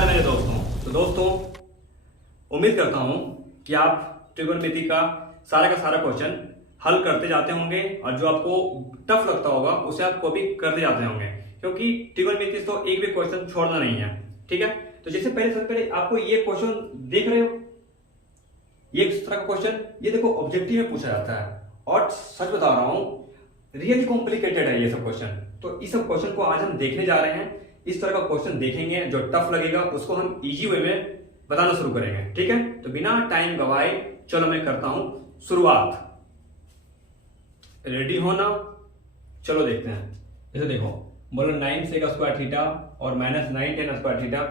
नमस्कार मेरे दोस्तों। तो दोस्तों, उम्मीद करता हूं कि आप ट्रिगोनोमेट्री का सारा क्वेश्चन हल करते जाते होंगे और जो आपको टफ लगता होगा उसे आप कॉपी करते जाते होंगे, क्योंकि ट्रिगोनोमेट्री तो एक भी क्वेश्चन छोड़ना नहीं है। ठीक है, तो जैसे सबसे पहले आपको ये क्वेश्चन देख रहे हो, ये किस तरह का क्वेश्चन, ये देखो ऑब्जेक्टिव में पूछा जाता है और सच बता रहा हूं रियली कॉम्प्लिकेटेड है ये सब क्वेश्चन। तो इस सब क्वेश्चन को आज हम देखने जा रहे हैं। इस तरह का क्वेश्चन देखेंगे, जो टफ लगेगा उसको हम इजी वे में बताना शुरू करेंगे। ठीक है, तो बिना टाइम गवाए चलो मैं करता हूं शुरुआत। रेडी हो ना? चलो देखते हैं। जैसे देखो, बोलो 9 सेक स्क्वायर थीटा और -9 tan स्क्वायर थीटा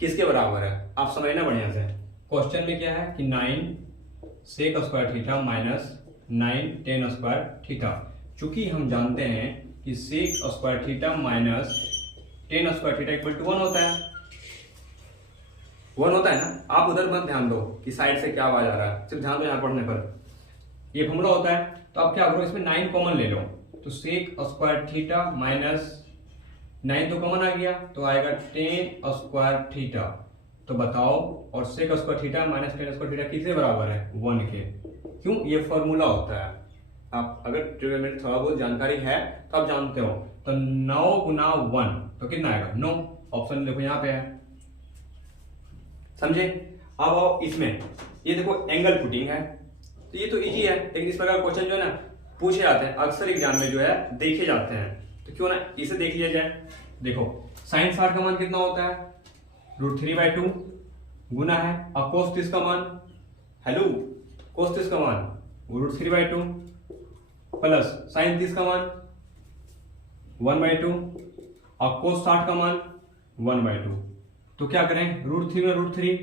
किसके बराबर है? आप समझना बढ़िया से। क्वेश्चन में क्या है कि 9 sec square theta -9 tan square theta. चूंकि हम जानते हैं कि sec square theta minus tan square theta equal to 1 होता है। 1 होता है ना? आप उधर मत ध्यान दो कि साइड से क्या आवाज आ रहा है, सिर्फ ध्यान दो यहाँ पढ़ने पर। ये फॉर्मूला होता है, तो आप क्या करो, इसमें 9 कॉमन ले लो। तो सेक स्क्वायर थीटा -9 तो कॉमन आ गया, तो आएगा tan स्क्वायर थीटा। तो बताओ, और sec square theta minus tan square theta किससे बराबर है? 1 के। क्यों? ये फॉर्मूला होता है। आप अगर ट्रिगोनोमेट्री थोड़ा बहुत जानकारी है तो आप जानते हो। तो 9 गुना 1 तो कितना आएगा? 9। ऑप्शन देखो यहाँ पे है, समझे? अब आओ इसमें, ये देखो एंगल पुटिंग है, तो ये तो इजी है, लेकिन इस प्रकार क्वेश्चन जो है ना पूछे जाते हैं, अक्सर एग्जाम में जो है देखे जाते हैं। तो क्यों ना इसे देख लिया जाए। देखो sin 60 का मान कितना होता है? √3/2 गुना है, और cos 30 का मान, हेलो, cos 30 का मान √3/2 प्लस sin 30 का मान 1/2 और cos 60 का मान 1/2। तो क्या करें? √3 गुना √3,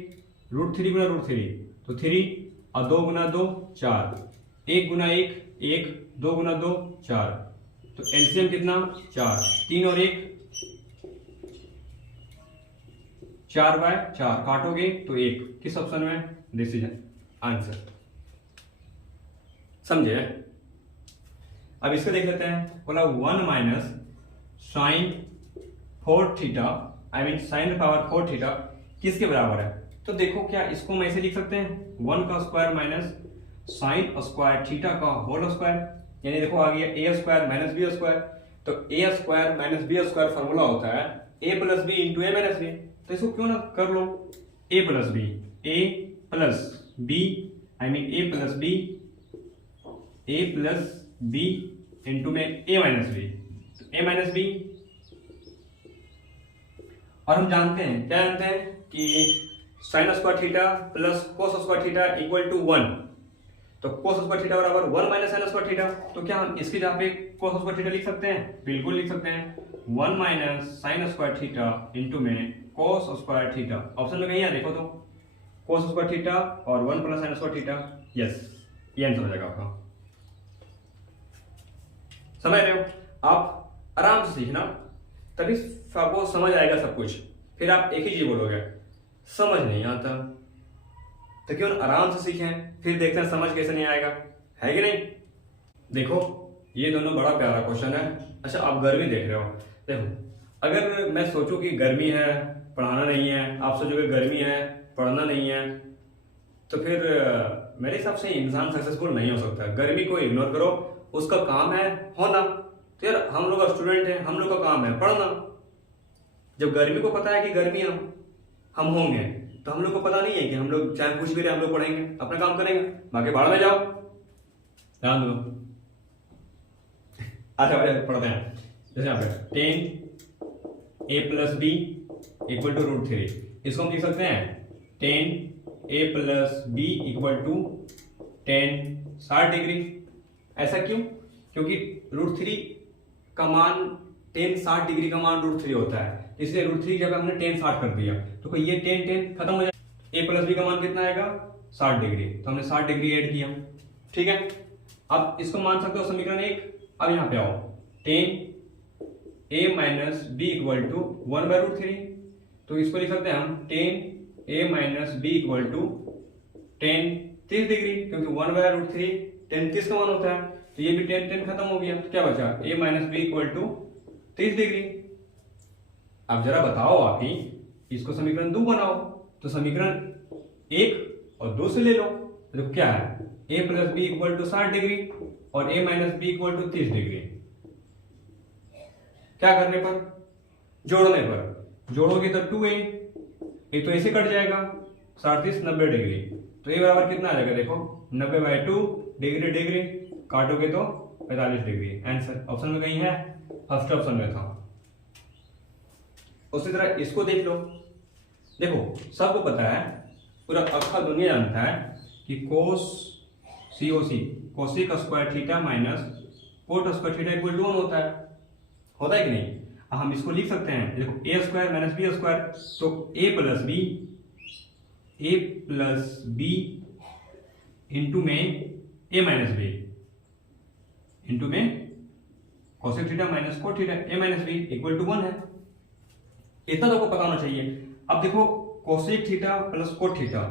√3 गुना √3 तो 3, और 2 गुना 2 4, 1 गुना 1 1, 2 गुना 2 4। तो एलसीएम कितना? 4, 3 और 1 4/4, काटोगे तो 1। किस ऑप्शन में? This is answer. समझे? अब इसको देख लेते हैं। बोला 1 minus sine 4 theta, I mean sine power 4 theta किसके बराबर है? तो देखो, क्या इसको हम ऐसे लिख सकते हैं, 1 का square minus sine square theta का होल स्क्वायर, यानी देखो आ गया a square minus b square. तो a square minus b square formula होता है a plus b into a minus b. तो इसको क्यों ना कर लो a plus b, I mean a plus b into में a minus b, a minus b. और हम जानते हैं, क्या जानते हैं कि sine square theta plus cos square theta equal to 1। तो कोस स्क्वायर थीटा बराबर 1 माइनस साइन स्क्वायर थीटा। तो क्या हम इसके जगह पे कोस स्क्वायर थीटा लिख सकते हैं? बिल्कुल लिख सकते हैं। 1 minus sine square theta into में कोस स्क्वायर थीटा। ऑप्शन में कहीं है, देखो तो, कोस स्क्वायर थीटा और 1 plus sign square theta. Yes, ये आंसर हो जाएगा आपका। समझ रहे हो? आप आराम से सीखना, तभी आपको समझ आएगा सब कुछ। फिर आप एक ही चीज बोलोगे, समझ नहीं आता। तो क्यों आराम से सीखें, फिर देखते हैं समझ कैसे नहीं आएगा, है कि नहीं? देखो, ये दोनों बड़ा प्यारा क्वेश्चन है। अच्छा, आप गर्मी देख रहे हो। देखो, अगर मैं सोचूं कि गर्मी है पढ़ाना नहीं है, आप सोचोगे गर्मी है पढ़ना नहीं है, तो फिर मेरे हिसाब से इंसान सक्सेसफुल नहीं हो सकता। गर्मी को इग्नोर करो, उसका काम है होना। तो यार हम लोग स्टूडेंट हैं, हम लोग का काम है पढ़ना। जब गर्मी को पता है कि गर्मी हम होंगे, तो हम लोग को पता नहीं है कि हम लोग चाहे कुछ भी रहे हम लोग पढ़ेंगे, अपना काम करेंगे, बाकी बाढ़ में जाओ, ध्यान दो। अच्छा पढ़ते हैं। जैसे यहाँ पे 10 a plus b equal to √3, इसको हम लिख सकते हैं 10 a plus b equal to 10 60 degree. ऐसा क्यों? क्योंकि √3 का मान 10 60 डिग्री का मान √3 होता है, इसलिए √3 जब हमने 10 60 कर दिया तो ये 10 खत्म हो जाएगा। a प्लस बी का मान कितना आएगा? 60 डिग्री। तो हमने 60 डिग्री ऐड किया। ठीक है, अब इसको मान सकते हो समीकरण 1। अब यहाँ पे आओ, 10 a minus b equal to 1/√3। तो इसको लिख सकते हैं हम 10 a minus b equal to 10 30 degree, क्योंकि 1/√3 10 30 का मान होता है। तो ये भी 10 खत्म हो गया, तो क्या बचा? a minus b equal to 30 degree. अब जरा बताओ आप ही इसको समीकरण 2 बनाओ, तो समीकरण 1 और 2 से ले लो। तो क्या है, a plus b equal to 60 degree और a minus b equal to 30 degree. क्या करने पर, जोड़ने पर, जोड़ोगे तो 2a, एक तो ऐसे कट जाएगा 37 90 डिग्री, तो a बराबर कितना आ जाएगा, देखो 90/2 डिग्री डिग्री काटोगे तो 45 डिग्री। आंसर ऑप्शन में कहीं है, फर्स्ट ऑप्शन में था। उसी तरह इसको देख लो, देखो सबको पता है, पूरा अक्खा दुनिया जानता है कि cos cosec square theta minus cot square theta equal to 1 होता है कि नहीं। हम इसको लिख सकते हैं, देखो a square minus b square, तो a प्लस बी इंटू में a माइनस बी इंटू में cosec theta minus cot theta a minus b equal to 1 है। इतना तो आपको पता होना चाहिए। अब देखो cosec theta plus cot theta,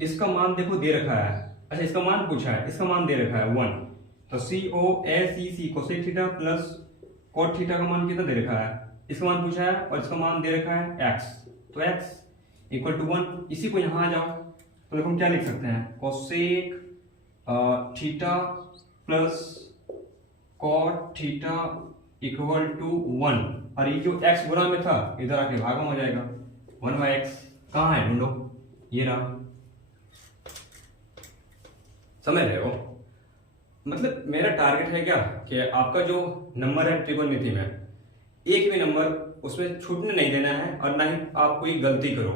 इसका मान देखो दे रखा है, अच्छा इसका मान पूछा है, इसका मान दे रखा है 1, तो COSEC cosec theta plus cot theta का मान कितना दे रखा है, इसका मान पूछा है और इसका मान दे रखा है x, तो x इक्वल टू 1। इसी को यहां आ जाओ तो देखो हम क्या लिख सकते हैं, cosec theta plus cot theta equal to 1, और ये जो x गुना में था इधर आके भागा हो जाएगा 1/x। कहाँ है, ढूंढो, ये रहा। समझ रहे हो, मतलब मेरा टारगेट है क्या कि आपका जो नंबर है त्रिकोणमिति में एक भी नंबर उसमें छूटने नहीं देना है और ना ही आप कोई गलती करो,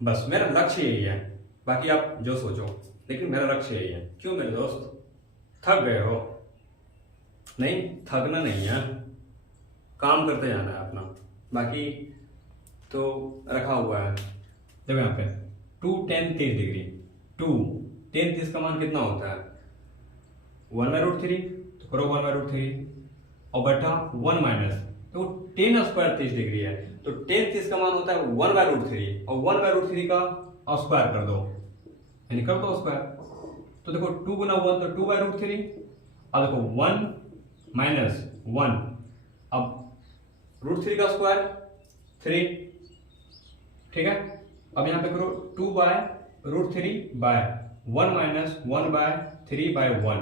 बस मेरा लक्ष्य यही है। बाकी आप जो सोचो, लेकिन मेरा लक्ष्य यही है। क्यों मेरे दोस्त, थक गए हो? नहीं, थकना नहीं है, काम करते जाना है अपना, बाकी तो रखा हुआ है। देखो यहाँ पे 2 tan 30 डिग्री, 2 tan 30 का मान कितना होता है 1/√3, तो करो 1/√3 और बटा 1 माइनस, तो tan स्क्वायर 30 डिग्री है, तो tan 30 का मान होता है 1/√3 और 1/√3 का स्क्वायर कर दो, यानी कर दो स्क्वायर। तो देखो 2 गुना 1 तो 2/√3, अब देखो 1 माइनस 1, अब √3 का स्क्वायर 3, ठीक है। अब यहाँ पे करो 2/√3 बाय 1 माइनस 1/3/1,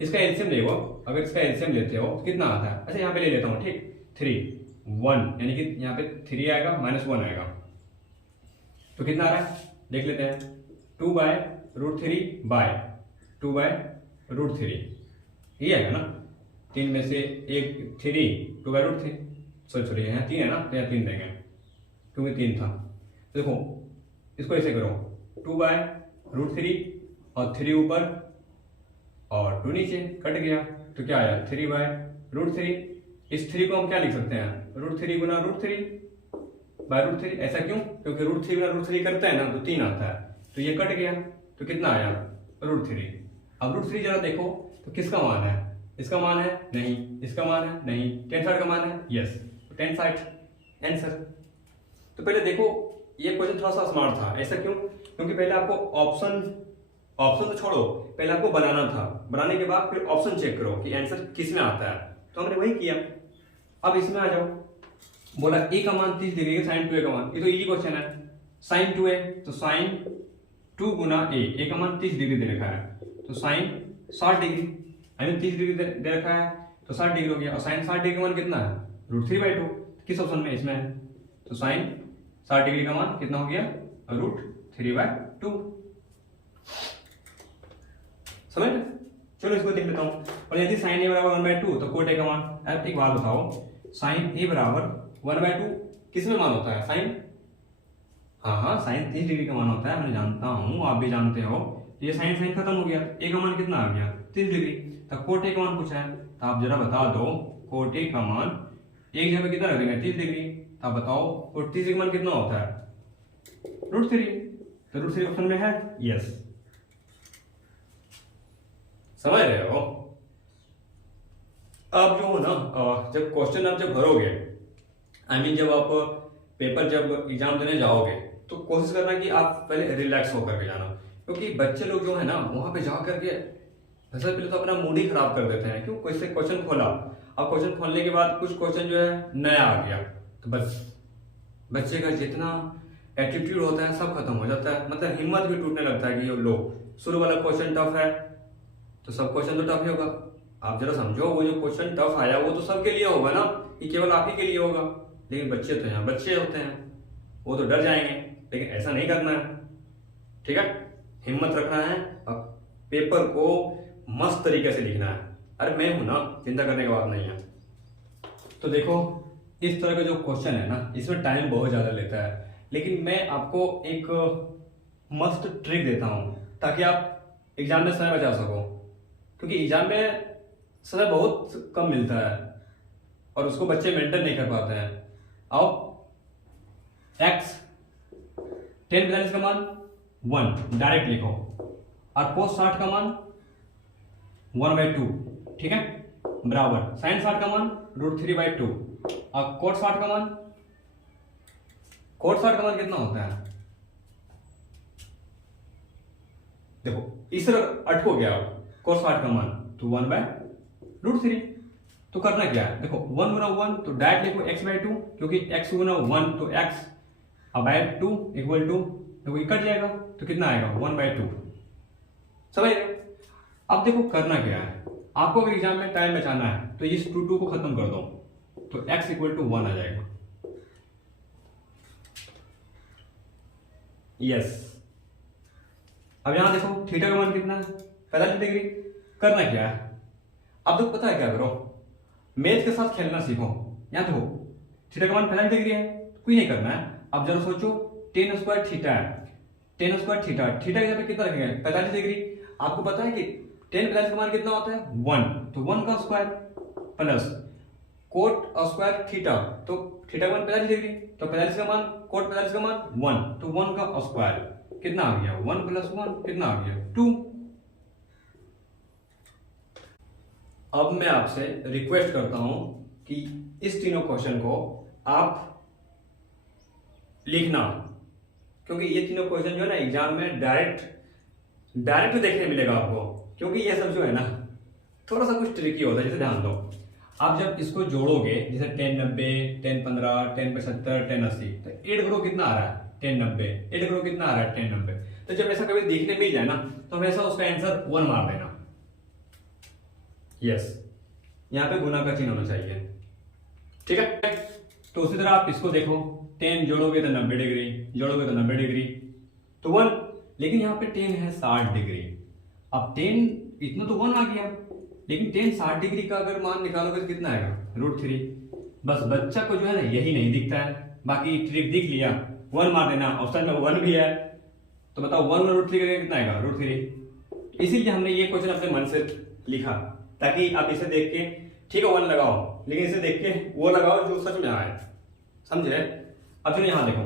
इसका एलसीएम ले लो। अगर इसका एलसीएम लेते हो तो कितना आता है, अच्छा यहाँ पे ले लेता हूँ, ठीक, 3 1, यानी कि यहाँ पे 3 आएगा माइनस 1 आएगा, तो कितना आ रहा है देख लेते हैं, 2/√3 बाय 2/√3, ये आएगा ना, 3 में से एक 3, 2/√3, सॉरी यहाँ 3 है ना, तो यहाँ 3 देंगे क्योंकि 3 था। देखो इसको ऐसे करो, 2/√3 और 3 ऊपर और 2 नीचे, कट गया, तो क्या आया 3/√3। इस 3 को हम क्या लिख सकते हैं, √3 गुना √3/√3। ऐसा क्यों, क्योंकि √3 गुना √3 करते हैं ना तो 3 आता है, तो ये कट गया, तो कितना आया √3। अब √3 जरा देखो तो किसका मान है, इसका मान है नहीं, इसका मान है नहीं, tan 60 का मान है यस, tan 60 आंसर। तो पहले देखो ये क्वेश्चन थोड़ा सा स्मार्ट था, ऐसा क्यों, क्योंकि पहले आपको ऑप्शन तो छोड़ो, पहले आपको बनाना था, बनाने के बाद फिर ऑप्शन चेक करो कि आंसर किस में आता है, तो हमने वही किया। अब इसमें आ जाओ, बोला a का मान 30 डिग्री है, sin 2a का मान, ये तो इजी क्वेश्चन है, sin 2a, तो sin 2 गुना a का मान 30 डिग्री दे रखा है, तो sin 60 degree, I mean 30 degree दे रखा है तो 60 डिग्री हो गया, और sin 60 डिग्री का मान कितना है √3/2, किस ऑप्शन में, इसमें है, तो sin 60 डिग्री का मान कितना हो गया √3/2। समझ, चलो इसको देख लेता हूं। और यदि sin a बराबर 1/2 तो कोट a का मान, अब एक बात बताओ, sin a बराबर 1/2 किस में मान होता है, sin, हाँ sin 30 डिग्री का मान होता है, मैं जानता हूं, आप भी जानते हो। ये sin खत्म हो गया, a का मान कितना आ गया 30 डिग्री, तो कोट a का मान पूछा है, तो आप जरा बता दो कोट a का मान एक जगह कितना रख देंगे 30 डिग्री, तो आप बताओ और 30 का मान कितना होता है √3, तो √3 ऑप्शन में है यस। समझ रहे हो। अब जो हो ना, जब क्वेश्चन आप जब भरोगे, आई मीन जब आप पेपर जब एग्जाम देने जाओगे, तो कोशिश करना कि आप पहले रिलैक्स होकर के जाना, क्योंकि बच्चे लोग जो है ना वहां पे जा करके सबसे पहले तो अपना मूड ही खराब कर देते हैं। क्यों, कोई से क्वेश्चन खोला, अब क्वेश्चन खोलने के बाद कुछ क्वेश्चन जो है नया आ गया, तो बस बच्चे का जितना एटीट्यूड होता है, सब खत्म हो जाता है, मतलब हिम्मत भी टूटने लगता है कि ये लो शुरू वाला क्वेश्चन टफ है तो सब क्वेश्चन तो टफ ही होगा। आप जरा समझो, वो जो क्वेश्चन टफ आया वो तो सबके लिए होगा ना, कि केवल आप ही के लिए होगा। लेकिन बच्चे तो यहाँ बच्चे होते हैं, वो तो डर जाएंगे, लेकिन ऐसा नहीं करना है। ठीक है, हिम्मत रखना है और पेपर को मस्त तरीके से लिखना है। अरे मैं हूं ना, चिंता करने की बात नहीं है। तो देखो इस तरह का जो क्वेश्चन है ना, इसमें टाइम बहुत ज्यादा लेता है, लेकिन मैं आपको एक मस्त ट्रिक देता हूं ताकि आप एग्जाम में समय बचा सको, क्योंकि एग्जाम में समय बहुत कम मिलता है और उसको बच्चे मेंटेन नहीं कर पाते हैं। आओ, एक्स 10 का मान 1 डायरेक्ट लिखो और cos 60 का मान 1/2, ठीक है, बराबर sin 60 का मान √3/2 और cot 60 का मान कितना होता है? देखो इस तरह अटको गया cos 60 का मान तो 1/√3। तो करना क्या है, देखो 1 गुना 1 तो डायरेक्ट लिखो x/2, क्योंकि x गुना 1 तो x अब 2 इक्वल टू, देखो ये कट जाएगा तो कितना आएगा 1/2। समझ गए? अब देखो करना क्या है, आपको अगर एग्जाम में टाइम बचाना है तो इस 2 को खत्म कर दो तो x इक्वल टू 1 आ जाएगा। यस, अब यहां देखो थीटा का मान कितना है 45 डिग्री। करना क्या है, अब तो पता है क्या करो, मैथ के साथ खेलना सीखो। यहां देखो थीटा का मान 45 डिग्री है, कोई नहीं करना है। अब जरा सोचो tan स्क्वायर थीटा है, tan स्क्वायर थीटा की जगह पे कितना रखेंगे 45 डिग्री। आपको पता है कि tan 45 का मान कितना होता है 1, तो 1 का square plus coat square theta, तो थीटा का मान 45 डिग्री, तो 45 का मान कोट 45 का मान 1, तो 1 का स्क्वायर कितना आ गया 1 + 1 कितना आ गया 2। अब मैं आपसे रिक्वेस्ट करता हूं कि इस तीनों क्वेश्चन को आप लिखना, क्योंकि ये तीनों क्वेश्चन जो है ना एग्जाम में डायरेक्ट देखने मिलेगा आपको, क्योंकि ये सब जो है ना थोड़ा सा कुछ ट्रिकी होता है। जैसे ध्यान दो, आप जब इसको जोड़ोगे जैसे 10 90 10 15 10 75 10 80, तो 8 करो कितना आ रहा है 10 90, 8 करो कितना आ रहा है 10 90। तो जब ऐसा कभी देखने मिल जाए ना तो हमेशा उसका आंसर 1 मार देना। यस, यहाँ पे गुना का चिन्ह होना चाहिए, ठीक है। तो उसी तरह आप इसको देखो, 10 जोड़ोगे तो 90 डिग्री, जोड़ोगे तो 90 डिग्री तो 1, लेकिन यहाँ पे 10 है 60 डिग्री। अब 10 इतना तो 1 आ गया, लेकिन 10 60 डिग्री का अगर मान निकालोगे तो कितना आएगा √3। बस बच्चा को जो है ना यही नहीं दिखता है, बाकी ट्रिक दिख लिया 1 मार देना, ऑप्शन में 1 भी है, तो बताओ 1 में √3 का कितना आएगा √3। इसीलिए हमने ये क्वेश्चन अपने मन से लिखा, ताकि आप इसे देख के ठीक है 1 लगाओ, लेकिन इसे देख के वो लगाओ जो सच में आए, समझे। अब चलो यहाँ देखो,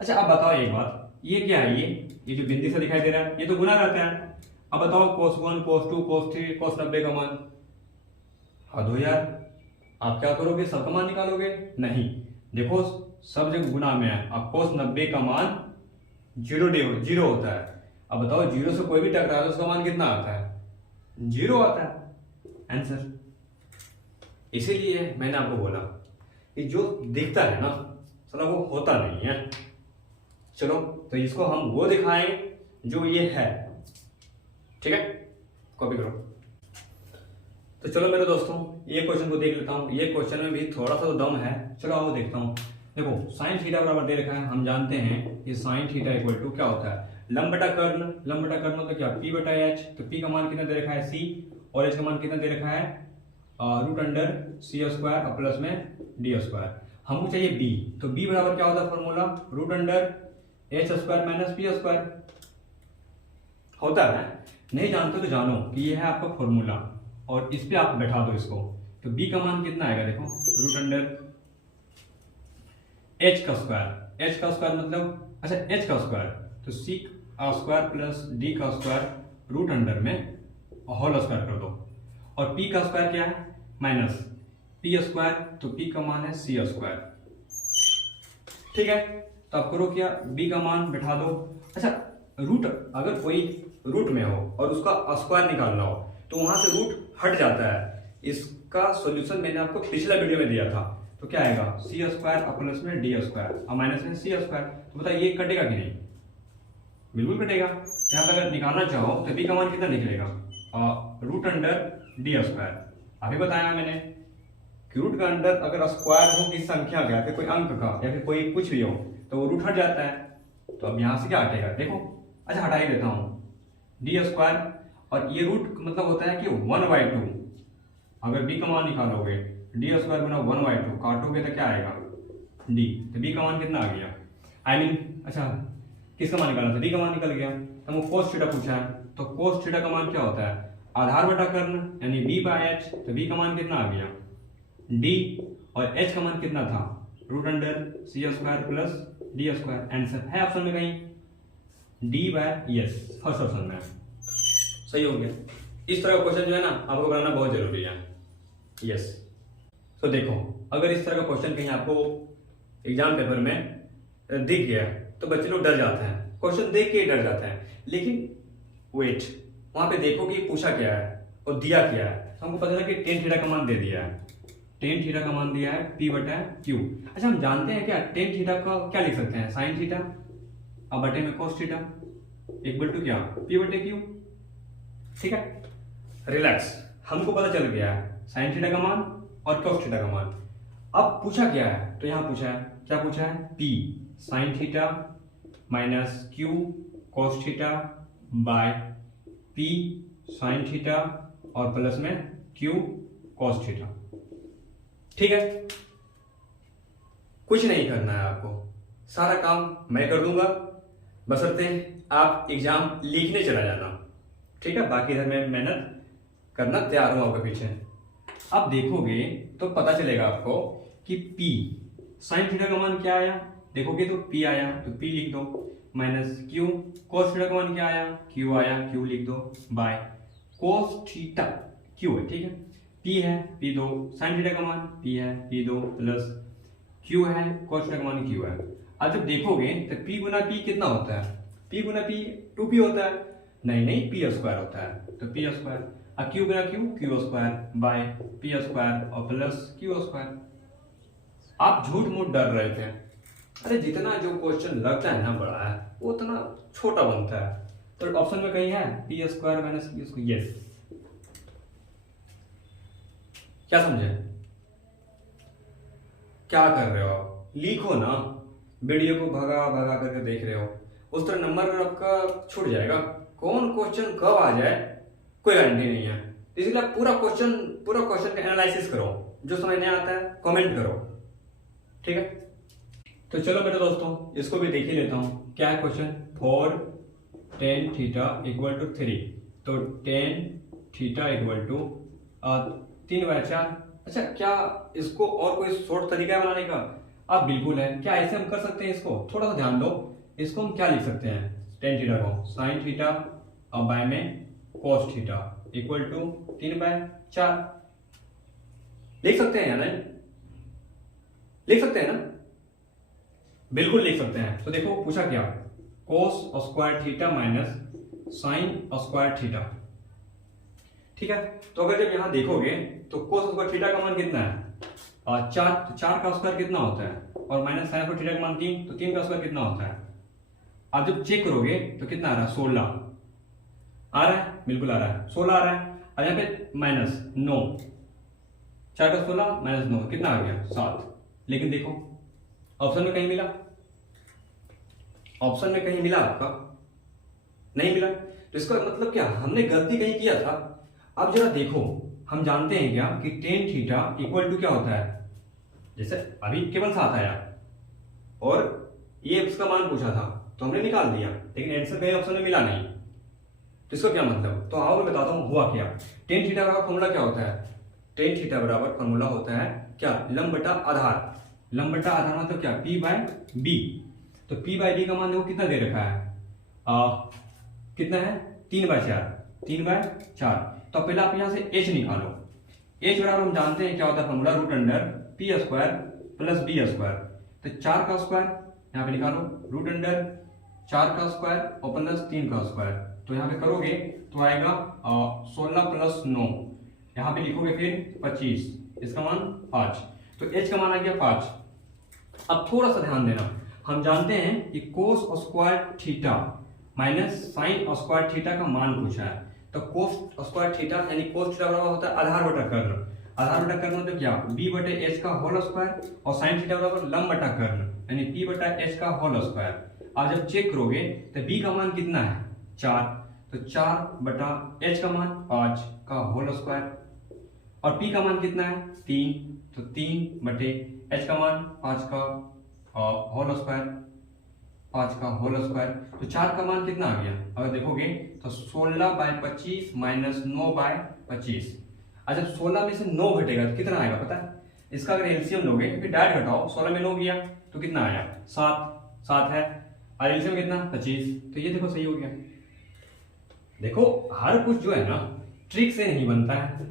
अच्छा अब बताओ एक बात, ये क्या है, ये जो बिंदी से दिखाई दे रहा है ये तो गुना रहता है। अब बताओ cos 1 cos 2 cos 3 cos 90 का मान, हद हो यार, आप क्या करोगे सबका मान निकालोगे? नहीं, देखो सब जगह गुना में है। अब cos 90 का मान 0 होता है। अब बताओ 0 से कोई भी टकरा है तो उसका मान कितना आता है 0 आता है आंसर। इसीलिए मैंने आपको बोला कि जो दिखता है ना साला वो होता नहीं है। चलो तो इसको हम वो दिखाएं जो ये है, ठीक है, कॉपी करो। तो चलो मेरे दोस्तों ये क्वेश्चन को देख लेता हूँ, ये क्वेश्चन में भी थोड़ा सा तो दम है, चलो आओ देखता हूँ। देखो sin थीटा बराबर दे रखा है, हम जानते हैं ये sin थीटा इक्वल टू क्या होता है लंब बटा कर्ण, लंब बटा कर्ण होता क्या p/h, तो p का मान कितना दे रखा है c और h का मान कितना दे रखा है √c² और प्लस में d²। हमको चाहिए b, तो b बराबर क्या होता है फॉर्मूला √h² - p² होता है। नहीं जानते तो जानो कि ये है आपका फॉर्मूला और इस पे आप बैठा दो इसको, तो b का मान कितना आएगा देखो √h² मतलब अच्छा h का स्क्वायर, तो c² plus d² root under में होल स्क्वायर कर दो, और p का स्क्वायर क्या है माइनस p², तो p का मान है c², ठीक है। तो आप करो क्या, b का मान बैठा दो। अच्छा रूट अगर कोई रूट में हो और उसका स्क्वायर निकालना हो तो वहां से रूट हट जाता है। इसका सॉल्यूशन मैंने आपको पिछला वीडियो में दिया था, तो क्या आएगा सी स्क्वायर और प्लस में डी स्क्वायर और माइनस में सी स्क्वायर। तो बताइए ये कटेगा कि नहीं? बिल्कुल कटेगा। यहाँ पर अगर निकालना चाहो तो बी का मान कितना निकलेगा? Root under d square. अभी बताया मैंने कि रूट का अंडर अगर स्क्वायर हो किसी संख्या का या फिर कोई अंक का या फिर कोई कुछ भी हो तो वो रूट हट जाता है। तो अब यहाँ से क्या हटेगा देखो, अच्छा हटा ही देता हूँ डी स्क्वायर, और ये रूट मतलब होता है कि 1/2। अगर बी का मान निकालोगे डी स्क्वायर गुना 1/2 काटोगे तो क्या आएगा डी। तो बी का मान कितना आ गया? अच्छा किसका मान निकालना था? डी का मान निकल गया। तो हमको कोस थीटा पूछा है, तो कोस थीटा का मान क्या होता है? आधार बटा कर्ण यानी b/h। तो b का मान कितना आ गया d, और h का मान कितना था? Root under C square plus D square. Answer है ऑप्शन में कहीं d/s, फर्स्ट ऑप्शन में सही हो गया। इस तरह का क्वेश्चन जो है ना आपको बनाना बहुत जरूरी है। यस, तो देखो अगर इस तरह का क्वेश्चन कहीं आपको एग्जाम पेपर में दिख गया तो बच्चे लोग डर जाते हैं, क्वेश्चन देख के डर जाते हैं। लेकिन वेट, वहां पे देखो कि पूछा क्या है और दिया क्या है। तो हमको पता चला कि टेन थीटा का मान दे दिया है, टेन थीटा का मान दिया है p/q। अच्छा हम जानते हैं क्या टेन थीटा का क्या लिख सकते हैं? साइन थीटा और बटे में cos थीटा इक्वल टू क्या p/q। ठीक है, रिलैक्स, हमको पता चल गया है साइन थीटा का मान और cos थीटा का मान। अब पूछा क्या है? तो यहाँ पूछा है, क्या पूछा है? p sine theta minus q cos theta by p sign theta और प्लस में q cos थीटा। ठीक है, कुछ नहीं करना है आपको, सारा काम मैं कर दूंगा, बशर्ते आप एग्जाम लिखने चला जाना। ठीक है, बाकी इधर मैं मेहनत करना तैयार हूं आपके पीछे। अब देखोगे तो पता चलेगा आपको कि p साइन थीटा का मान क्या आया, देखोगे तो p आया तो p लिख दो, माइनस q cos थीटा का मान क्या आया, q आया, q लिख दो, बाय cos थीटा q है। ठीक है, p है p दो, साइन थीटा का मान p है p दो, प्लस q है cos थीटा का मान q है। अब जब देखोगे तो p गुना p कितना होता है? p गुना p 2p होता है, नहीं p स्क्वायर होता है, तो p स्क्वायर। अब q Guna q square by p square और प्लस q स्क्वायर। आप झूठ मूठ डर रहे थे, अरे जितना जो क्वेश्चन लगता है ना बड़ा है वो उतना छोटा बनता है। तो ऑप्शन में कहीं है p square minus q square. Yes, क्या समझे? क्या कर रहे हो आप? लिखो ना, वीडियो को भगा भगा करके देख रहे हो, उस तरह नंबर आपका छूट जाएगा। कौन क्वेश्चन कब आ जाए कोई गारंटी नहीं है, इसलिए आप पूरा क्वेश्चन का एनालिसिस करो, जो समझ नहीं आता है कमेंट करो। ठीक है, तो चलो मेरे दोस्तों इसको भी देख ही लेता हूं। क्या है question? 4 tan theta equal to 3। तो tan थीटा इक्वल टू 3/4। अच्छा, क्या इसको और कोई शॉर्ट तरीका है बनाने का? अब बिल्कुल है, क्या ऐसे हम कर सकते हैं? इसको थोड़ा सा ध्यान दो, इसको हम क्या लिख सकते हैं? tan थीटा को साइन थीटा और बाय में cos थीटा इक्वल टू 3/4 लिख सकते हैं या नहीं? लिख सकते हैं ना? बिल्कुल लिख सकते हैं। तो देखो पूछा क्या, cos square theta minus sine square theta. ठीक है, तो अगर जब यहां देखोगे तो cos स्क्वायर थीटा का मान कितना है? 4। तो 4 का स्क्वायर कितना होता है? और माइनस साइन स्क्वायर थीटा का मान 3, तो 3 का स्क्वायर कितना होता है? आप जब चेक करोगे तो कितना आ रहा है? 16 आ रहा है, बिल्कुल आ रहा है, 16 आ रहा है। और यहाँ पे माइनस 9, 4 का 16 माइनस 9 कितना आ गया? 7। लेकिन देखो ऑप्शन में कहीं मिला? ऑप्शन में कहीं मिला आपका? नहीं मिला। तो इसका मतलब क्या, हमने गलती कहीं किया था। अब जरा देखो, हम जानते हैं क्या कि tan थीटा इक्वल टू क्या होता है? जैसे अभी केवल 7 आया और ये इसका मान पूछा था तो हमने निकाल दिया, लेकिन आंसर कहीं ऑप्शन में मिला नहीं। तो इसका क्या मतलब? तो आओ मैं बताता हूं हुआ क्या। tan थीटा का फॉर्मूला क्या होता है? tan थीटा बराबर फॉर्मूला होता है क्या? लंब बटा आधार। लंब बटा आधार मतलब क्या? p/b। तो p/b का मान देखो कितना दे रखा है? कितना है? 3/4। 3/4। तो पहले आप यहां से h निकालो। h बराबर हम जानते हैं क्या होता है formula, root under p square plus b square. तो 4 का स्क्वायर यहाँ पे निकालो, रूट अंडर 4 का स्क्वायर और प्लस 3 का स्क्वायर। तो यहाँ पे करोगे तो आएगा 16 प्लस 9, यहाँ पे लिखोगे फिर 25, इसका मान 5। तो h का मान आ गया 5। अब थोड़ा सा ध्यान देना, हम जानते हैं कि कोस square theta minus sine square theta का मान पूछा है। तो कोस स्क्वायर थीटा यानी कोस थीटा बराबर होता है आधार बटा कर्ण। आधार बटा कर्ण मतलब क्या, b बटे h का होल स्क्वायर, और साइन थीटा बराबर लंब बटा कर्ण यानी p बटा h का होल स्क्वायर। आप जब चेक करोगे तो b का मान कितना है 4, तो 4 बटा h का मान 5 का होल स्क्वायर, और p का मान कितना है 3, तो 3 बटे h का मान 5 का होल स्क्वायर, 5 का होल स्क्वायर। तो 4 का मान कितना आ गया, अगर देखोगे तो 16/25 माइनस 9/25। अच्छा, 16 में से 9 घटेगा तो कितना आएगा पता है, इसका अगर एलसीएम लोगे फिर डायरेक्ट घटाओ, 16 में 9 गया तो कितना आया 7 है, और एलसीएम कितना 25, तो ये देखो सही हो गया। देखो हर कुछ जो है ना ट्रिक से नहीं बनता है,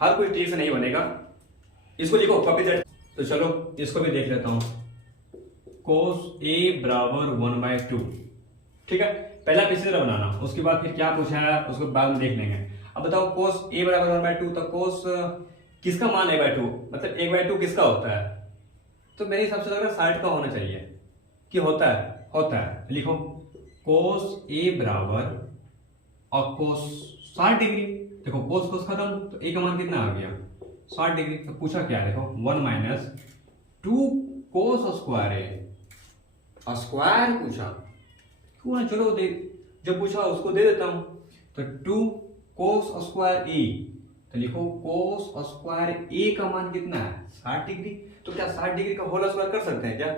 हर कोई ट्रिक से नहीं बनेगा। इसको लिखो कॉपी दैट। तो चलो इसको भी देख लेता हूं, कोस a बराबर 1/2। ठीक है, पहला आप इसी तरह बनाना, उसके बाद फिर क्या पूछा है उसको बाद में देख लेंगे। अब बताओ कोस a बराबर 1/2, तो कोस किसका मान 1/2, मतलब 1/2 किसका होता है, तो मेरे हिसाब से लग रहा है साइड का होना चाहिए कि होता है। लिखो कोस a बराबर और कोस 60 डिग्री। देखो कोस खत्म, तो a का मान कितना आ गया 60 डिग्री। तो पूछा क्या है, देखो 1 माइनस 2 कोस स्क्वायर है, स्क्वायर पूछा क्यों ना, चलो दे जब पूछा उसको दे देता हूं। तो 2 कोस स्क्वायर ए, तो लिखो कोस स्क्वायर ए का मान कितना है 60 डिग्री। तो क्या 60 डिग्री का होल स्क्वायर कर सकते हैं क्या,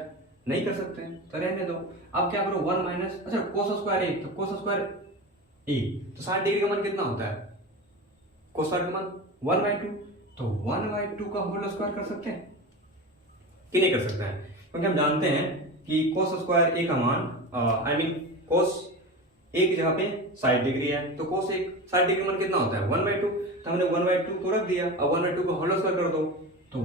नहीं कर सकते हैं, तो रहने दो। अब क्या करो 1 माइनस, अच्छा कोस स्क्वायर ए, तो कोस स्क्वायर ए, तो 60 डिग्री का मान कितना होता है, कोस स्क्वायर का मान 1/2, तो 1/2 का होल स्क्वायर कर सकते हैं कि नहीं कर सकते हैं, क्योंकि हम जानते हैं कि कोस स्क्वायर ए का मान कोस ए की जगह पे 60 डिग्री है, तो कोस 60 डिग्री मान कितना होता है 1/2, तो हमने 1/2 को रख दिया। अब 1/2 को होल स्क्वायर कर दो, तो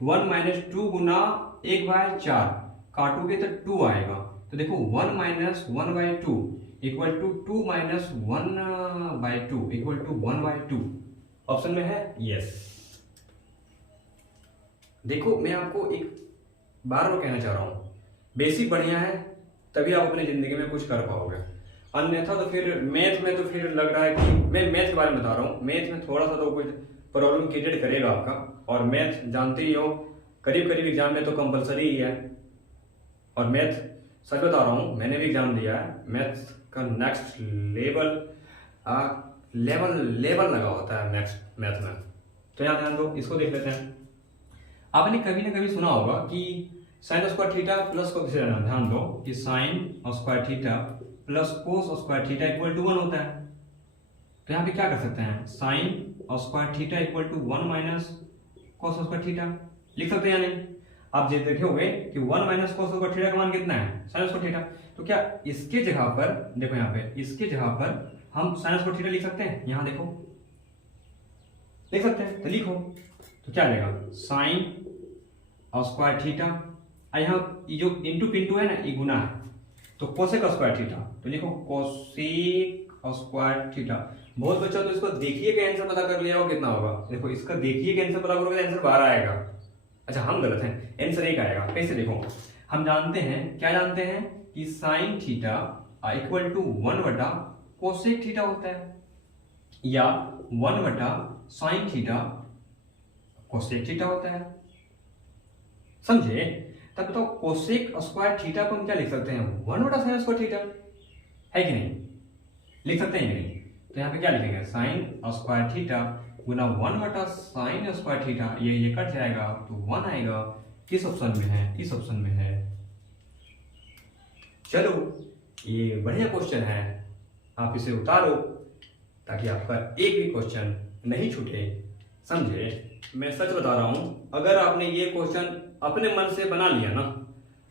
1 माइनस 2 गुना 1/4 काटोगे तो 2 आएगा। तो देखो 1 minus 1/2 equal to 2 minus 1/2 equal to 1/2। Option में है यस। देखो मैं आपको एक बार कहना चाह रहा हूं, बेसिक बढ़िया है तभी आप अपनी जिंदगी में कुछ कर पाओगे, अन्यथा तो फिर मैथ में तो फिर लग रहा है कि मैं मैथ के बारे में बता रहा हूँ, मैथ में थोड़ा सा तो कुछ प्रॉब्लम क्रिएट करेगा आपका, और मैथ जानते ही हो करीब करीब एग्जाम में तो कंपलसरी ही है। और मैथ सच बता रहा हूँ, मैंने भी एग्जाम दिया है, मैथ का नेक्स्ट लेवल लगा होता है नेक्स्ट मैथ में। तो यहाँ ध्यान दो, इसको देख लेते हैं। आपने कभी ना कभी सुना होगा कि साइन स्क्वायर थीटा प्लस को किसे रहना, ध्यान दो कि sine square theta plus cos square theta equal to 1 होता है। तो यहाँ पे क्या कर सकते हैं, sine square theta equal to 1 minus cos square theta लिख सकते हैं या नहीं। आप जो देखोगे कि 1 माइनस कोस स्क्वायर थीटा का मान कितना है साइन स्क्वायर थीटा, तो क्या इसके जगह पर देखो, यहाँ पे इसके जगह पर हम साइन स्क्वायर थीटा लिख सकते हैं, यहाँ देखो लिख सकते हैं, तो लिखो। तो क्या लेगा साइन स्क्वायर थीटा, यहाँ ये जो इंटू पिंटू है ना ये गुना है, तो कोसेक स्क्वायर थीटा, तो लिखो कोसेक स्क्वायर थीटा। बहुत बच्चा तो इसको देखिए का आंसर पता कर लिया हो कितना होगा, देखो इसका देखिए का आंसर पता करोगे तो आंसर 12 आएगा। अच्छा हम गलत हैं, आंसर 1 आएगा। कैसे देखो, हम जानते हैं, क्या जानते हैं कि साइन थीटा इक्वल टू 1 बटा कोसेक थीटा होता है, या 1 बटा साइन थीटा कोसेक थीटा होता है, समझे। तब बताओ कोसेक स्क्वायर थीटा को हम क्या लिख सकते हैं 1 बटा साइन स्क्वायर थीटा, है कि नहीं, लिख सकते हैं कि नहीं। तो यहाँ पे क्या लिखेंगे साइन स्क्वायर थीटा गुना 1 बटा साइन स्क्वायर थीटा, ये कट जाएगा तो 1 आएगा। किस ऑप्शन में है, इस ऑप्शन में है। चलो ये बढ़िया क्वेश्चन है, आप इसे उतारो ताकि आपका एक भी क्वेश्चन नहीं छूटे, समझे। मैं सच बता रहा हूं, अगर आपने ये क्वेश्चन अपने मन से बना लिया ना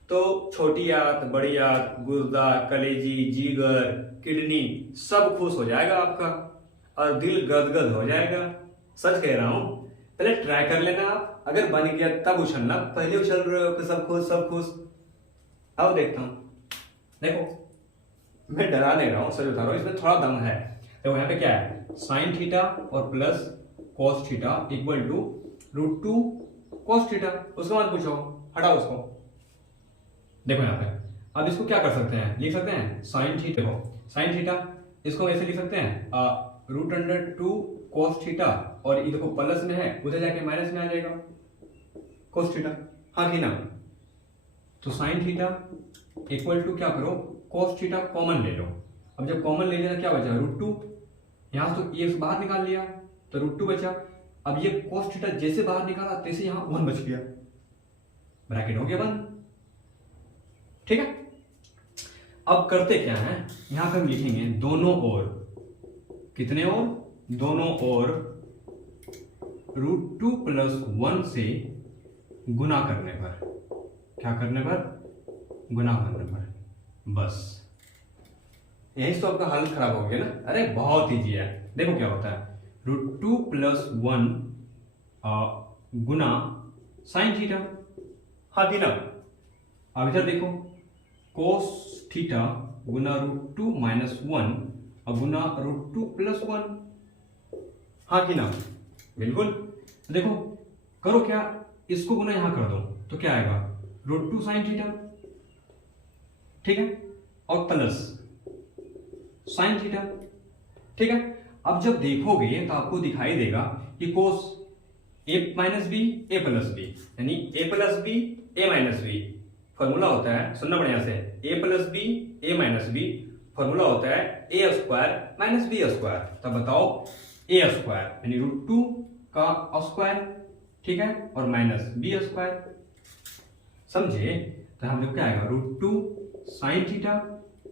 तो छोटी आंत, बड़ी आंत, गुर्दा, कलेजी, जीगर, किडनी सब खुश हो जाएगा आपका, और दिल गदगद हो जाएगा। सच कह रहा हूं, पहले ट्राई कर लेना आप, अगर बन गया तब उछलना, पहले उछल रहे हो कि सब खुश सब खुश। अब देखता हूं, देखो मैं डरा नहीं रहा हूं, सच बता रहा हूं, इसमें थोड़ा दम है। देखो यहाँ पे क्या है साइन थीटा और plus cos theta equal to √2 cos theta. उसके बाद पूछो, हटाओ उसको। देखो यहाँ पे अब इसको क्या कर सकते हैं, लिख सकते हैं साइन थीटा। देखो साइन थीटा इसको ऐसे लिख सकते हैं √2 cos थीटा, और ये देखो प्लस में है, उधर जाके माइनस में आ जाएगा cos थीटा। हाँ कि ना? तो साइन थीटा इक्वल टू क्या करो, cos थीटा कॉमन ले लो। अब जब कॉमन ले लिया क्या बचा, √2, यहां तो ये बाहर निकाल लिया तो √2 बचा। अब ये cos थीटा जैसे बाहर निकाला तैसे यहां 1 बच गया, ब्रैकेट हो गया बंद। ठीक है, अब करते क्या है, यहां पे हम लिखेंगे दोनों ओर, कितने ओर, दोनों ओर √2 + 1 से गुना करने पर, क्या करने पर, गुना करने पर, बस यही तो आपका हल खराब हो गया ना। अरे बहुत इजी है, देखो क्या होता है, √2 + 1 गुना साइन थीटा। हाँ कि ना? अब इधर देखो cos थीटा गुना √2 - 1 और गुना √2 + 1। हाँ कि ना? बिल्कुल। देखो करो क्या, इसको गुना यहां कर दो तो क्या आएगा, √2 साइन थीटा, ठीक है, और प्लस साइन थीटा। ठीक है, अब जब देखोगे तो आपको दिखाई देगा कि cos a - b a + b, यानी a + b a - b formula होता है, सुनना बढ़िया से, a + b a - b formula होता है a² - b²। तब बताओ a² यानी √2 का स्क्वायर, ठीक है, और माइनस b², समझे? तो हम लोग क्या आएगा, √2 sine theta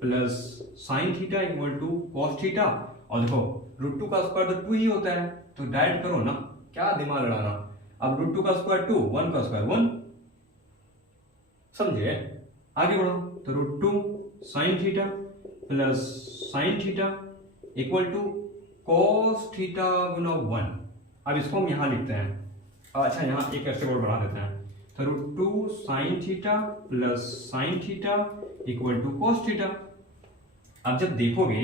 plus sine theta equal to cos theta, और देखो √2 का स्क्वायर तो 2 ही होता है, तो डायरेक्ट करो ना, क्या दिमाग लड़ाना। अब √2 का स्क्वायर 2, 1 का स्क्वायर 1, समझे? आगे बढ़ो, तो √2 sine theta plus sine theta equal to cos theta गुना 1। अब इसको हम यहां लिखते हैं, अच्छा यहां एक एक्स्ट्रा वर्ड बढ़ा देते हैं, तो √2 sine theta plus sine theta equal to cos theta. अब जब देखोगे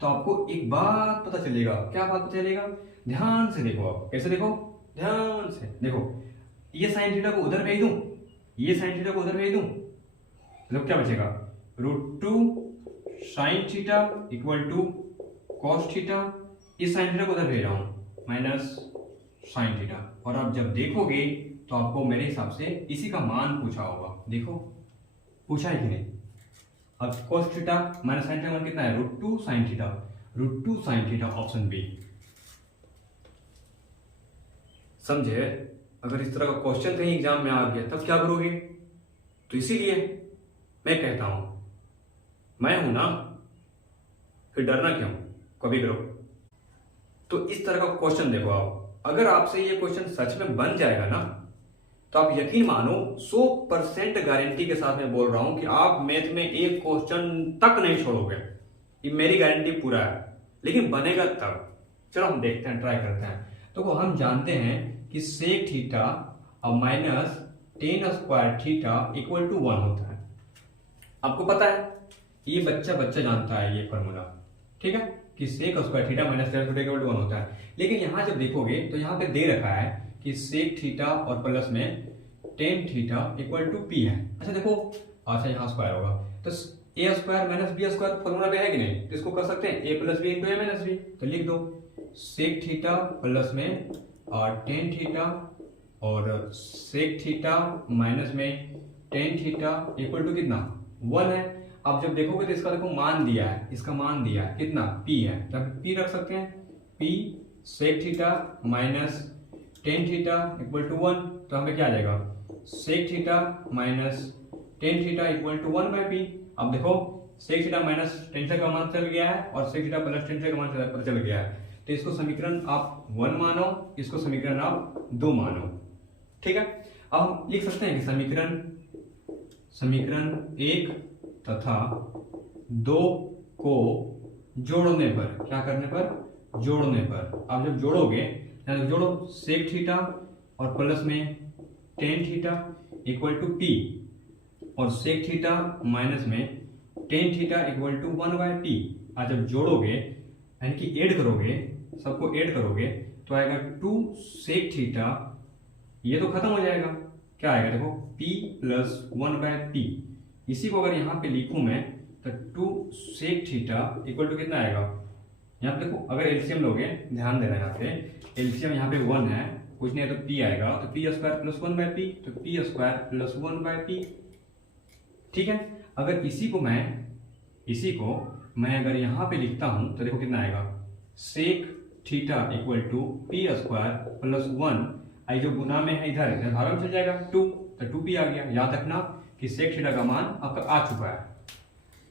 तो आपको एक बात पता चलेगा, क्या बात पता चलेगा, ध्यान से देखो, आप कैसे देखो, ध्यान से देखो, ये साइन थीटा को उधर भेज दूं, ये साइन थीटा को उधर भेज दूं, तो क्या बचेगा, √2 sine theta equal to cos theta, इस साइन थीटा को उधर भेज रहा हूं, माइनस साइन थीटा। और अब जब देखोगे तो आपको मेरे हिसाब से इसी का मान पूछा होगा, देखो पूछा है कि नहीं। अब cos theta minus sine theta मान कितना है, √2 sine theta, √2 sine theta, option B, समझे? अगर इस तरह का क्वेश्चन कहीं एग्जाम में आ गया तब क्या करोगे? तो इसीलिए मैं कहता हूं, मैं हूं ना, फिर डरना क्यों, कभी करो। तो इस तरह का क्वेश्चन देखो आप, अगर आपसे ये क्वेश्चन सच में बन जाएगा ना, तो आप यकीन मानो 100% गारंटी के साथ मैं बोल रहा हूं कि आप मैथ में एक क्वेश्चन तक नहीं छोड़ोगे, ये मेरी गारंटी पूरा है। लेकिन बनेगा तब, चलो हम देखते हैं, ट्राई करते हैं। तो हम जानते हैं कि sec थीटा और minus tan² theta equal to 1 होता है, आपको पता है, ये बच्चा जानता है ये फॉर्मूला, ठीक है, कि sec² theta minus tan theta equal to 1 होता है। लेकिन यहां जब देखोगे तो यहां पे दे रखा है कि sec थीटा और प्लस में tan theta equal to p है। अच्छा देखो, अच्छा यहाँ स्क्वायर होगा, तो a² - b² फॉर्मूला पे है कि नहीं, तो इसको कर सकते हैं a + b × a - b, तो लिख दो sec थीटा प्लस में tan थीटा और sec थीटा माइनस में tan थीटा इक्वल टू कितना, 1 है। अब जब देखोगे तो इसका देखो मान दिया है, इसका मान दिया है कितना, p है, तब p रख सकते हैं, p sec theta minus tan theta equal to 1, तो हमें क्या आ जाएगा, sec theta minus tan theta equal to 1/p। अब देखो sec theta minus tan theta का मान चल गया है और sec theta plus tan theta का मान पता चल गया है, तो इसको समीकरण आप 1 मानो, इसको समीकरण आप 2 मानो, ठीक है। अब हम लिख सकते हैं कि समीकरण 1 तथा 2 को जोड़ने पर, क्या करने पर, जोड़ने पर, आप जब जोड़ोगे, जोड़ो sec थीटा और प्लस में tan theta equal to p और sec थीटा माइनस में tan theta equal to 1/p। आज जब जोड़ोगे यानी कि ऐड करोगे, सबको ऐड करोगे, तो आएगा 2 sec थीटा ये तो खत्म हो जाएगा, क्या आएगा देखो p प्लस 1/p। इसी को अगर यहाँ पे लिखूं मैं तो 2 सेक थीटा इक्वल टू कितना आएगा, यहाँ पे देखो अगर एलसीएम लोगे, ध्यान देना यहाँ पे एलसीएम यहाँ पे 1 है, कुछ नहीं है तो p आएगा, तो p स्क्वायर प्लस 1/p, तो p स्क्वायर प्लस 1/p। ठीक है, अगर इसी को मैं अगर यहाँ पे लिखता हूँ तो देखो कितना आएगा, sec theta equal to p square plus 1, आई जो गुना में है इधर इधर भागा में चल जाएगा 2, तो 2p आ गया। याद रखना कि सेक थीटा का मान आपका आ चुका है।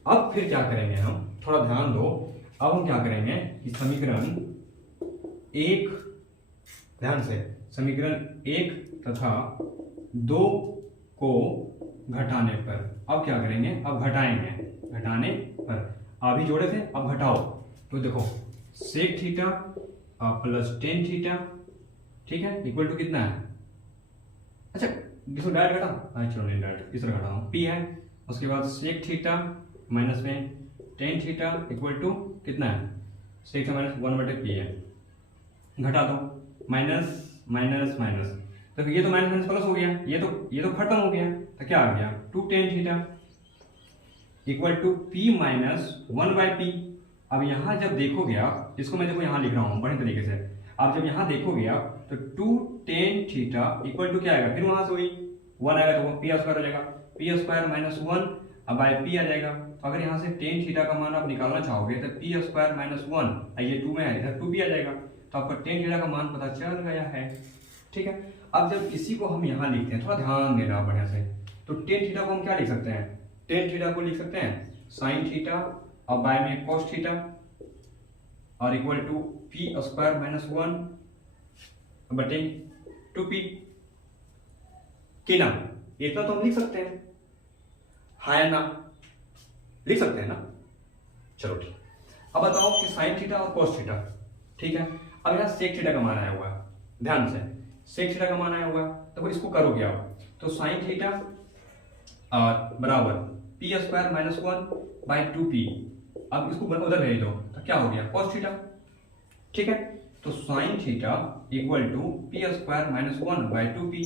अब फिर क्या करेंगे हम, थोड़ा ध्यान दो, अब हम क्या करेंगे कि समीकरण 1, ध्यान से, समीकरण 1 तथा 2 को घटाने पर अब क्या करेंगे, अब घटाएंगे, घटाने पर अभी जोड़े थे अब घटाओ, तो देखो sec theta plus tan theta, ठीक है, इक्वल टू कितना है, अच्छा इसको डायरेक्ट घटा, चलो नहीं डायरेक्ट इस तरह घटाऊँ, p है, उसके बाद सेक थीटा माइनस में टेन थीटा इक्वल टू कितना है, सेक माइनस 1/p है, घटा दो, माइनस माइनस माइनस, तो ये तो माइनस माइनस प्लस हो गया, ये तो खत्म हो गया, तो क्या आ गया 2 tan theta equal to p minus 1/p। अब यहाँ जब देखोगे आप, इसको मैं देखो यहाँ लिख रहा हूँ बड़े तरीके से, आप जब यहाँ देखोगे आप तो 2 टेन थीटा इक्वल टू क्या आएगा, फिर वहां से वही 1 आएगा तो वो p स्क्वायर हो जाएगा, p स्क्वायर माइनस 1 अब बाय p आ जाएगा। तो अगर यहाँ से टेन थीटा का मान आप निकालना चाहोगे तो p स्क्वायर माइनस 1, ये 2 में है इधर 2p आ जाएगा, तो आपको टेन थीटा का मान पता चल गया है। ठीक है, अब जब इसी को हम यहाँ लिखते हैं, थोड़ा ध्यान देना बढ़िया से, तो टेन थीटा को हम क्या लिख सकते हैं, टेन थीटा को लिख सकते हैं साइन थीटा और बाय में कॉस थीटा और equal to p square minus 1 बटे 2p, कि ना, इतना तो हम लिख सकते हैं, हाँ या ना, लिख सकते हैं ना। चलो ठीक, अब बताओ कि साइन थीटा और कॉस थीटा, ठीक है, अब यहाँ सेक थीटा का मान आया हुआ है, ध्यान से सेक थीटा का मान आया हुआ है, तो इसको करोगे आप तो साइन थीटा बराबर p स्क्वायर माइनस 1/2p, अब इसको उधर भेज दो तो क्या हो गया कॉस थीटा। ठीक है, तो sine theta equal to p square minus 1/2p।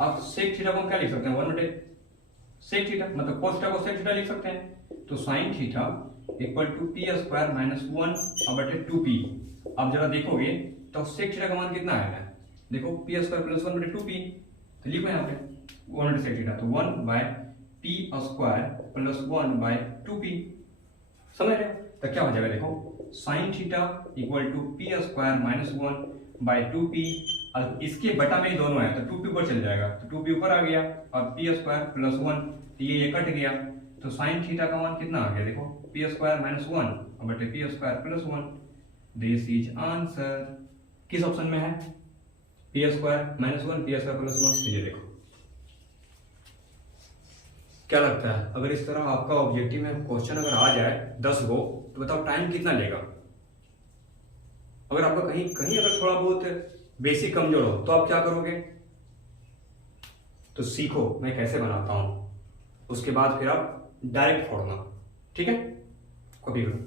अब सेक थीटा को हम क्या लिख सकते हैं, 1/सेक थीटा, मतलब कॉस थीटा को सेक थीटा लिख सकते हैं, तो sine theta equal to p square minus 1/2p। अब जरा देखोगे तो सेक थीटा का मान कितना आया है, देखो p स्क्वायर प्लस 1/2p, तो लिखो यहाँ पे 1/सेक थीटा, तो 1/p स्क्वायर प्लस 1/2p, समझ रहे हो, तो क्या हो जाएगा देखो sine theta equal to p square minus 1/2p, और इसके बटा में ही दोनों है तो 2p ऊपर चल जाएगा, तो 2p ऊपर आ गया और p स्क्वायर प्लस 1, तो ये कट गया, तो साइन थीटा का मान कितना आ गया देखो p स्क्वायर माइनस 1 बटे p square plus 1, this is answer. किस ऑप्शन में है, p square minus 1 p square plus 1, ये देखो। क्या लगता है अगर इस तरह आपका ऑब्जेक्टिव में क्वेश्चन अगर आ जाए 10 गो, तो बताओ टाइम कितना लेगा। अगर आपका कहीं कहीं अगर थोड़ा बहुत बेसिक कमजोर हो तो आप क्या करोगे, तो सीखो मैं कैसे बनाता हूं, उसके बाद फिर आप डायरेक्ट फोड़ना, ठीक है, कॉपी करो।